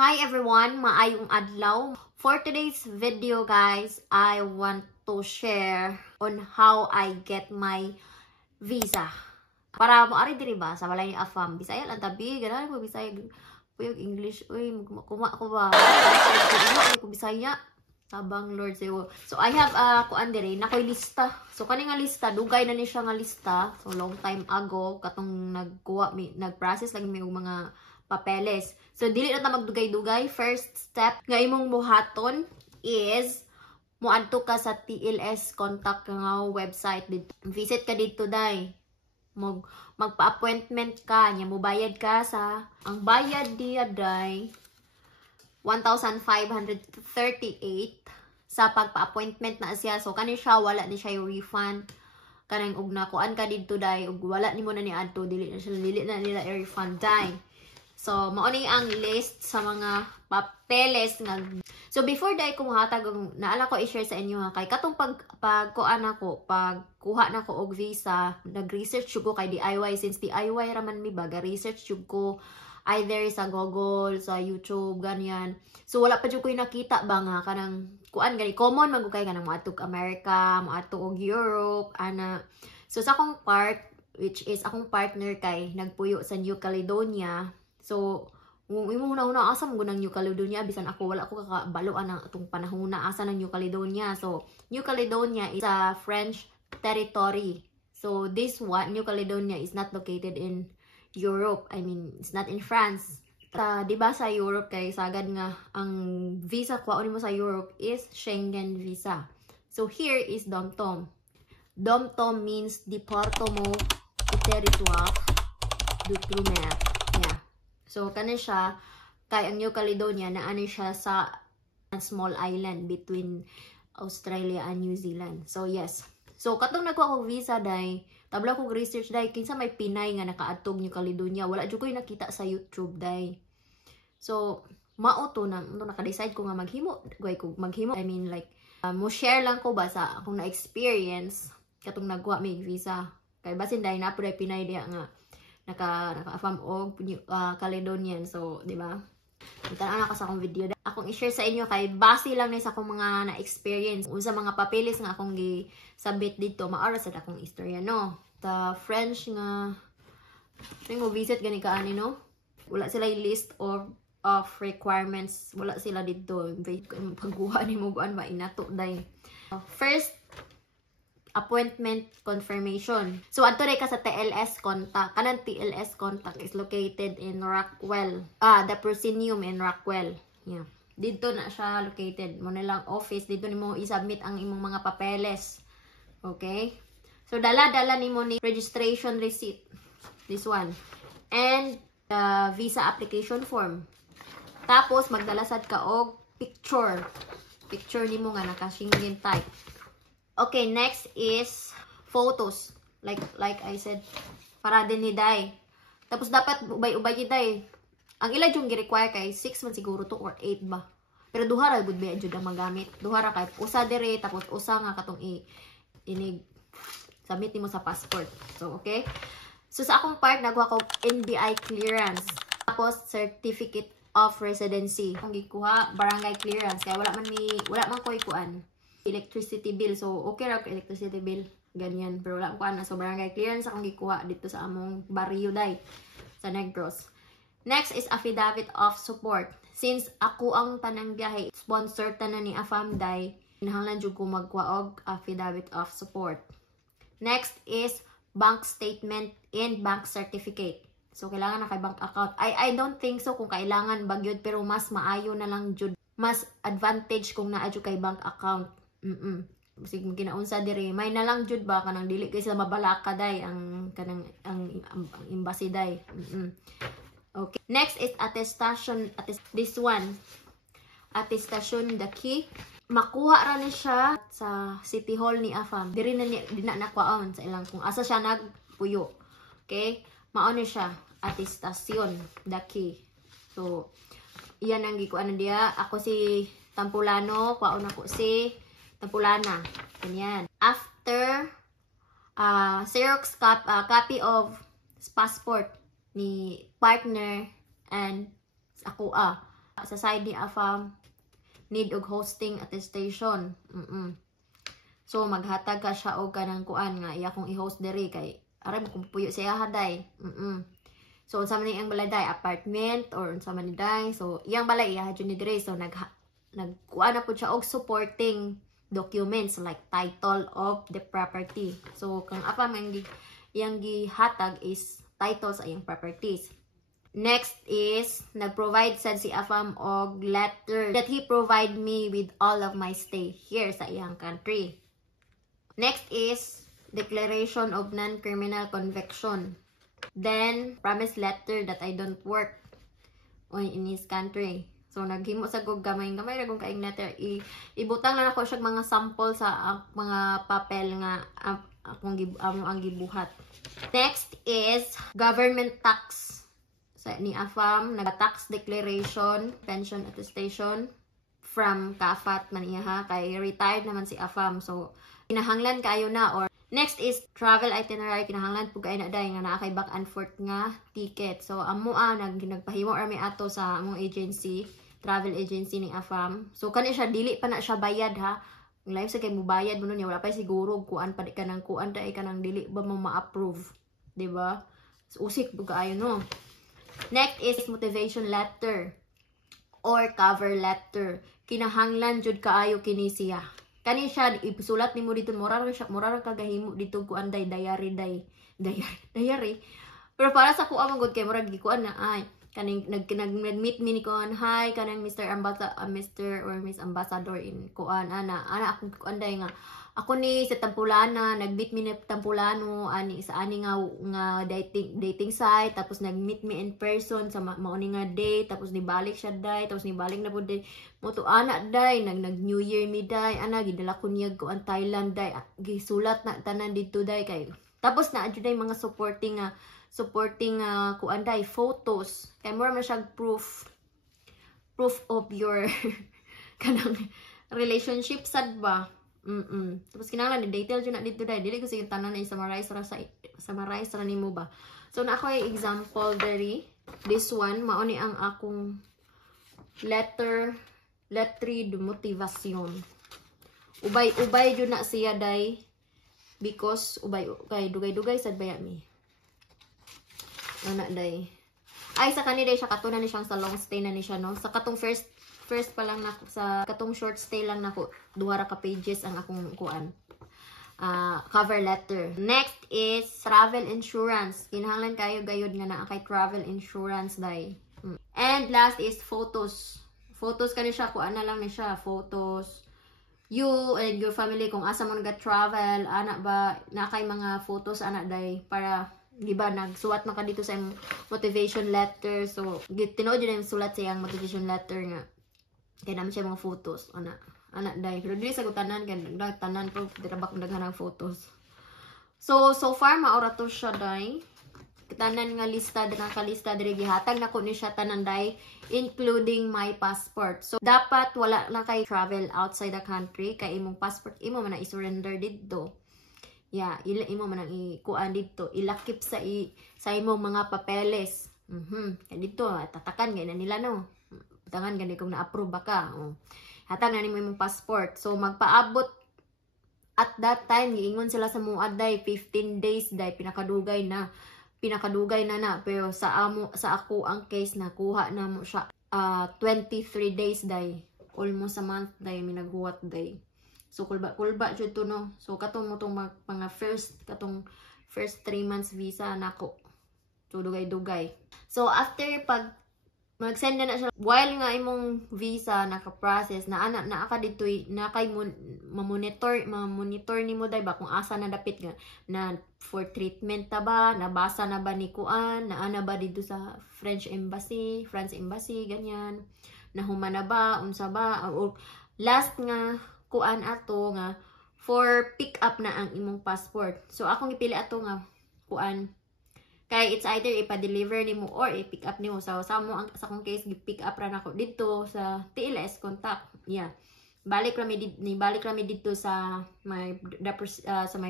Hi everyone, maayong adlaw. For today's video guys, I want to share on how I get my visa. Para moari diri ba sa walay afam Bisaya lang tabi, ganahan mo Bisaya puyog English. Uy, kuma ko ba? Ko Bisaya. Tabang Lord sayo. So I have kuan diri nakoy lista. So kani nga lista, dugay na ni siya nga lista. So long time ago katong nag-process lang mi og mga papeles. So dili na ta magdugay-dugay. First step nga imong buhaton is moadto ka sa TLS contact nga website. Visit ka dito day. Magpa-appointment ka, nya mobayad ka sa ang bayad diya day 1,538 sa pagpa-appointment na siya. So kani siya wala ni siya yung refund. Kanang ug nakuan ka dito day ug wala nimo na ni adto dili na nila i-refund day. So mao ni ang list sa mga papeles nga. So before day ko mohatag naala ko i-share sa inyo ha kay katong pagkuan ako pagkuha na ko og visa, nag-research ko kay DIY since DIY raman mi baga research jud ko either sa Google, sa YouTube, ganyan. So wala pa jud ko nakita ba nga kanang kuan gani common man kay kanang moadtog America, moadtog og Europe, ana. So sa akong part, which is akong partner kay nagpuyo sa New Caledonia. So imong una asa mo nang New Caledonia bisan ako wala ko kakabaloan ang atong panahon na asa ng New Caledonia. So New Caledonia is a French territory. So this one, New Caledonia is not located in Europe. I mean, it's not in France. Diba sa Europe kay sagad nga ang visa kuha mo sa Europe is Schengen visa. So here is DOM-TOM. DOM-TOM means Département du Territoire d'Outre-mer. Yeah. So kanin siya kay ang New Caledonia na ano siya sa small island between Australia and New Zealand. So yes. So katong nagkuha ko visa day, tabla ko research day kinsa may Pinay nga nakaadtog New Caledonia. Wala jud ko nakita sa YouTube day. So mao to na naka-decide ko nga maghimo, ko maghimo. I mean like mo share lang ko ba sa akong na-experience katong nagkuha mig visa. Kay basin day na pud Pinay diha nga naka-affirm og Caledonian. So, di ba? Itan na ka sa akong video. Akong i-share sa inyo kay base lang ni sa akong mga na-experience. Unsa mga papeles nga akong gi-submit dito, maara sa akong istorya, no? The French nga mo visit gani ka ani, no? Wala sila yung list of requirements. Wala sila dito. Pagkuha ni mo guan ba inato day. First appointment confirmation. So adto ka sa TLS contact. Kanang TLS contact is located in Rockwell. The Proscenium in Rockwell. Yeah. Dito na siya located. Mo na lang office dito nimo i-submit ang imong mga papeles. Okay? So dala-dala nimo ni registration receipt. This one. And visa application form. Tapos magdala sad ka og picture. Picture nimo nga naka Schengen type. Okay, next is photos. Like I said, para din ni day. Tapos dapat ubay-ubay day. Ang ila yung gi-require kay 6 man siguro to or 8 ba. Pero duha ra gud ba jud ang magamit. Duha ra kay usa dire tapos usa nga katong inig submit nimo sa passport. So okay. So sa akong part nagkuha ko NBI clearance. Tapos certificate of residency. Kung gikuha barangay clearance kay wala man ko ikuan. Electricity bill. So, okay ra electricity bill. Ganyan. Pero wala ko na. So, barangay clearance akong gikuha dito sa among barrio day. Sa Negros. Next is affidavit of support. Since ako ang tanang biyahe, sponsor tanan ni Afam day, hinahanglan jud ko magkuha og affidavit of support. Next is bank statement and bank certificate. So, kailangan na kay bank account. I don't think so kung kailangan bagyod, pero mas maayo na lang jud. Mas advantage kung naa jud kay bank account. Sig ginaunsa dire may na lang jud ba kanang dili kay sila mabalaka day ang kanang ang embassy day. Okay, next is attestation. This one attestation the key makuha ra ni siya sa City Hall ni Afam. Diri na dina nakwaon sa ilang kung asa siya nagpuyo. Okay, mao ni siya attestation the key. So iyan ang gikuan diya. Ako si Tampulano, kwaon ako si Tampulana. Ganyan. After Xerox copy of passport ni partner and ako sa side ni Afam need og hosting attestation. So maghatag ka siya og kanang kuan nga iya kong i-host diri kay aray mo kung puyo siya haday. So unsa man iyang balay day apartment or unsa man ni day. So iyang balay iya jud ni diri. So nagkuan na pud siya og supporting documents like title of the property. So kung apa man iyang gihatag is title sa iyang properties. Next is nag-provide sad si Afam og letter that he provide me with all of my stay here sa iyang country. Next is declaration of non-criminal conviction. Then promise letter that I don't work in his country. So naghimo sa kog gamay ra kung kaing letter. Ibutang na nako siya mga sample sa mga papel nga ang gibuhat. Next is government tax. Sa ni Afam, nag-tax declaration, pension attestation from Kafat man iya ha, kay retired naman si Afam. So kinahanglan kayo na. Or next is travel itinerary, kinahanglan pug kay na day nga naa kay back and forth nga ticket. So amo nagpahimo rami ato sa among agency, travel agency ni Afam. So kani siya dili pa na siya bayad ha. Live sa kay mo bayad mo nun, wala pa siguro kuan pa di ka nang kuan dai ka nang dili ba mo ma-approve, di ba? So, usik pug kaayo no. Next is motivation letter or cover letter. Kinahanglan jud kaayo kini siya. Kani siya isulat nimo dito mura ra kagahimo dito kuan day diary. Pero para sa kuan magud kay mura gikuan na ay kaning nag-meet mi ni kuan hi kanang Mr. Mr. or Miss Ambassador in kuan ana akong kuan day nga ako ni sa Tampulana, nag-meet mi ni Tampulano ani sa ani nga dating site, tapos nag-meet mi in person sa mauni nga day, tapos nibalik siya day, tapos nibalik na pud day mo to ana day nag New Year mi day ana gidala ko niya ko ang Thailand day gisulat na tanan dito day kay tapos na adyo day mga supporting kuan day photos kay more man siya proof of your kanang relationship sad ba. Tapos kinahanglan ni detail jud na dito dai dili ko sige tanan na summarize ra nimo ba. So na ako ay example diri this one mao ni ang akong letter de motivation. Ubay jud na siya dai because ubay kay dugay sad baya mi. Ana dai. Ay sa kani dai siya katunan ni siyang sa long stay na ni siya no. Sa katong first pa lang nako sa katong short stay lang nako duha ra ka pages ang akong kuan cover letter. Next is travel insurance. Kinahanglan kayo gayud nga naa kay travel insurance dai. And last is photos. Photos kani siya kuan na lang ni siya photos. You and your family kung asa mo nag-travel ana ba na kay mga photos ana dai para di ba nagsuwat man ka dito sa motivation letter. So tinuod yun yung sulat sa iyang motivation letter nga kaya naman siya mga photos anak dahil pero dili sa tanan kaya tanan ko dirabak daghan photos. So far maura to siya dai tanan nga lista nakalista diri gihatag nako ni siya tanan dai including my passport. So dapat wala na kay travel outside the country kay imong passport imo man na i-surrender didto. Yeah, imo man ang ikuan dito ilakip sa imong mga papeles. Kaya dito tatakan gay na nila no. Tangan gani kung na-approve ba ka. Hatag na nimo imong passport. So magpaabot at that time giingon sila sa muad day 15 days day pinakadugay na pero sa ako ang case nakuha na mo siya 23 days day almost a month day minaghuwat day. So kulba jud to no. So katong mo tong mga first 3 months visa nako. So dugay. So after pag mag-send na siya while nga imong visa naka-process na ka dito na kay ma-monitor nimo dai ba kung asa na dapit nga na for treatment ta ba nabasa na ba ni kuan na ana ba dito sa France embassy ganyan nahuman na ba unsa ba o last nga kuan ato nga for pick up na ang imong passport. So akong ipili ato nga kuan kay it's either ipa-deliver nimo or i-pick up nimo. So sa akong case gi-pick up ra nako dito sa TLS contact. Yeah. Balik kami dito sa my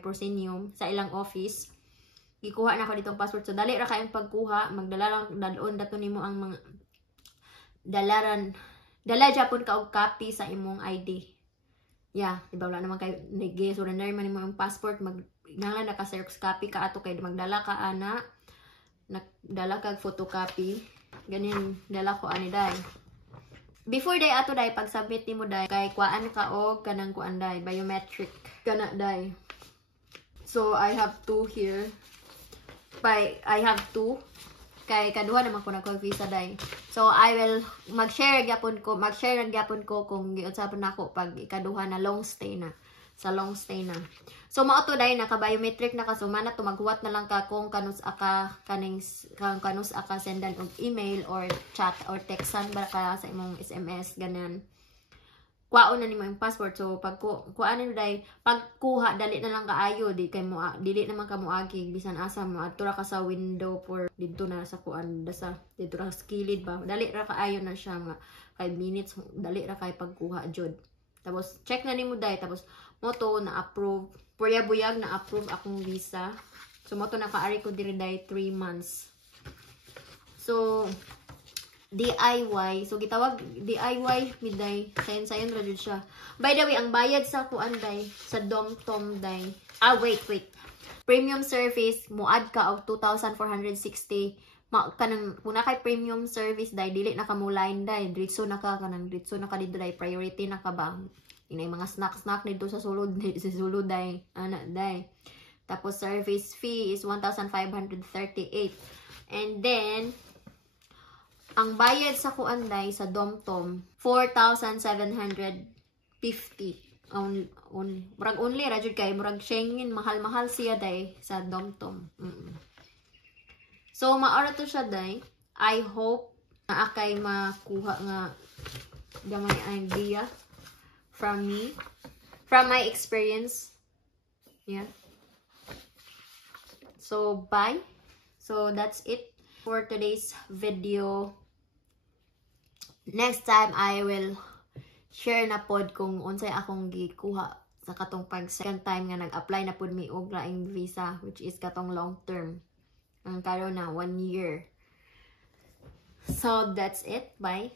proscenium sa ilang office. Gikuha na ko ditong passport. So dali ra kayong pagkuha, magdala lang dadon dato nimo ang mga dala Japon ka og copy sa imong ID. Yeah, diba wala naman kayo surrender man imong passport, nanglan naka Xerox copy ka ato kay magdala ka ana, nagdala kag photocopy. Ganin dala ko ani day. Before day ato day pag submit nimo day kay kuan ka og kanang kuan day biometric kana day. So I have 2 here. I have 2 kay kaduha naman ko na visa day. So I will mag-share gyapon ko kung giunsapon nako pag ikaduha na long stay na. Sa long stay na. So mao to day naka biometric na ka, so mana to maghuwat na lang ka kung kanus aka sendan og email or chat or textan ba ka sa imong SMS ganan. Kuhaon na nimo yung passport. So pag kuhaan na day pagkuha dali na lang kaayo, dili naman ka moagi bisan asa mo adto ra ka sa window for didto na sa kuan didto ra sa kilid ba, dali ra kaayo na siya nga 5 minutes, dali ra kay pagkuha jud. Tapos check na nimo day, tapos moto na approve buyag na approve akong visa. So moto na kaari ko diri day 3 months. So DIY. So gitawag DIY miday. Sayon ra jud siya. By the way, ang bayad sa kuan day sa DomTom day. Wait. Premium service muad ka og 2,460. Kanang kuna kay premium service day dili na ka mo line day. Diretso na ka dito day, priority na ka ba. Inay mga snack dito sa sulod day. Ana day. Tapos service fee is 1,538. And then ang bayad sa kuanday sa DomTom 4,750. Murag only ra jud kay murag Schengen, mahal siya day sa DomTom. So maara to siya day. I hope na akay makuha nga gamay idea from me, from my experience. Yeah. So bye. So that's it for today's video. Next time I will share na pod kung unsay akong gikuha sa katong pag second time nga nag-apply na pod mi og laing visa, which is katong long term. Ang karon na 1 year. So that's it. Bye.